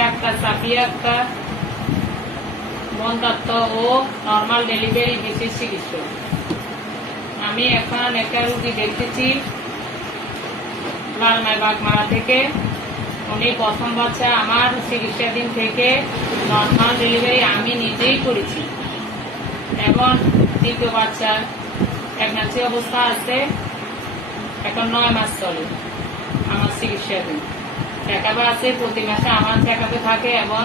Doctor Safia Akter, বন্ধাত্ম ও normal delivery বিশেষ চিকিৎসক। আমি এখন একটা রুগী দেখতেছি লালমাই বাগমারা থেকে। উনি প্রথম বাচ্চা আমার চিকিৎসাধীন থেকে নর্মাল ডেলিভারি আমি নিজেই করেছি, এবং দ্বিতীয় বাচ্চা প্রেগন্যান্সি অবস্থা আছে, এখন 9 মাস চলে আমার চিকিৎসাধীন। চেকআপে আছে, প্রতি মাসে আমার চেকআপে থাকে এবং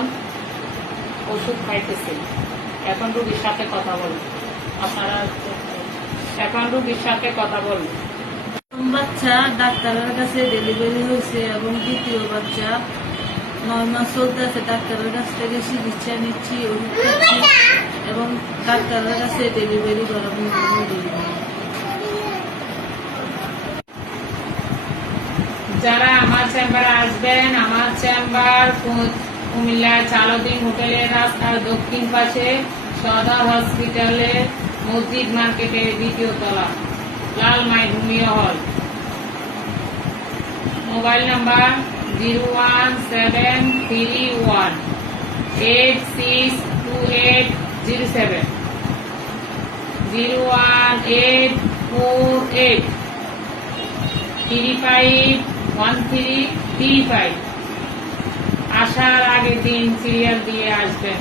ওষুধ খাইতেছে। এখন রুগীর সাথে কথা বলুন, আপনারা এখন রুগীর সাথে কথা বলুন। প্রথম বাচ্চা ডাক্তারের কাছে ডেলিভারি হয়েছে এবং দ্বিতীয় বাচ্চা 9 মাস চলতে আছে। ডাক্তারের কাছ থেকে চিকিৎসা নিচ্ছি, ওষুধ খাচ্ছি এবং ডাক্তারের কাছে ডেলিভারি করাবো। যারা আমার চেম্বারে আসবেন, আমার চেম্বার কুমিল্লা চালুদ্দিন হোটেলের রাস্তার দক্ষিণ পাশে, সদর হসপিটালের মসজিদ মার্কেটের 2য় তলা, লালমাই হোমিও হল। Mobile number 01731862807, 01848351335। আসার আগে দিন সিরিয়াল দিয়ে আসবেন।